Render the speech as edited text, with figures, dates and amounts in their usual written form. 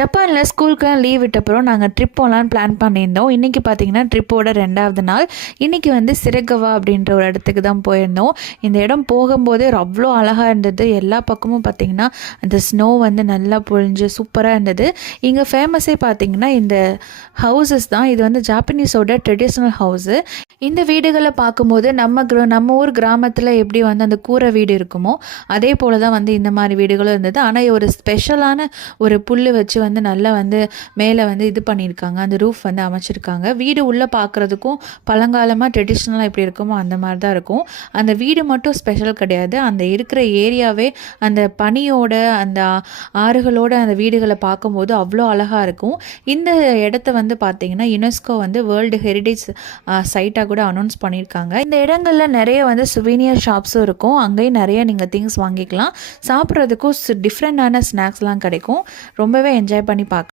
ஜப்பானில் ஸ்கூலுக்குலாம் லீவ் விட்டப்புறம் நாங்கள் ட்ரிப் போகலான்னு பிளான் பண்ணியிருந்தோம். இன்றைக்கி பார்த்திங்கன்னா ட்ரிப்போட 2வது நாள். இன்றைக்கி வந்து சிரகவா அப்படின்ற ஒரு இடத்துக்கு தான் போயிருந்தோம். இந்த இடம் போகும்போது அவ்வளோ அழகாக இருந்தது. எல்லா பக்கமும் பார்த்திங்கன்னா அந்த ஸ்னோ வந்து நல்லா பொழிஞ்சு சூப்பராக இருந்தது. இங்கே ஃபேமஸே பார்த்திங்கன்னா இந்த ஹவுசஸ் தான். இது வந்து ஜாப்பனீஸோட ட்ரெடிஷ்னல் ஹவுஸு. இந்த வீடுகளை பார்க்கும்போது நம்ம ஊர் கிராமத்தில் எப்படி வந்து அந்த கூரை வீடு இருக்குமோ அதே போல் தான் வந்து இந்த மாதிரி வீடுகளும் இருந்தது. ஆனால் ஒரு ஸ்பெஷலான ஒரு புல் வச்சு வந்து நல்லா வந்து மேலே வந்து இது பண்ணியிருக்காங்க. அந்த ரூஃப் வந்து அமைச்சிருக்காங்க. வீடு உள்ளே பார்க்குறதுக்கும் பழங்காலமாக ட்ரெடிஷ்னலாக எப்படி இருக்குமோ அந்த மாதிரி தான் இருக்கும். அந்த வீடு மட்டும் ஸ்பெஷல் கிடையாது. அந்த இருக்கிற ஏரியாவே அந்த பனியோட அந்த ஆறுகளோட அந்த வீடுகளை பார்க்கும்போது அவ்வளோ அழகாக இருக்கும். இந்த இடத்த வந்து பார்த்திங்கன்னா யுனெஸ்கோ வந்து வேர்ல்டு ஹெரிடேஜ் சைட்டாக கூட அனௌன்ஸ் பண்ணியிருக்காங்க. இந்த இடங்களில் நிறைய வந்து சுவீனியர் ஷாப்ஸும் இருக்கும். அங்கேயும் நிறைய நீங்கள் திங்ஸ் வாங்கிக்கலாம். சாப்பிட்றதுக்கும் டிஃப்ரெண்டான ஸ்நாக்ஸ்லாம் கிடைக்கும். ரொம்பவே என்ஜாய் பண்ணி பார்க்கலாம்.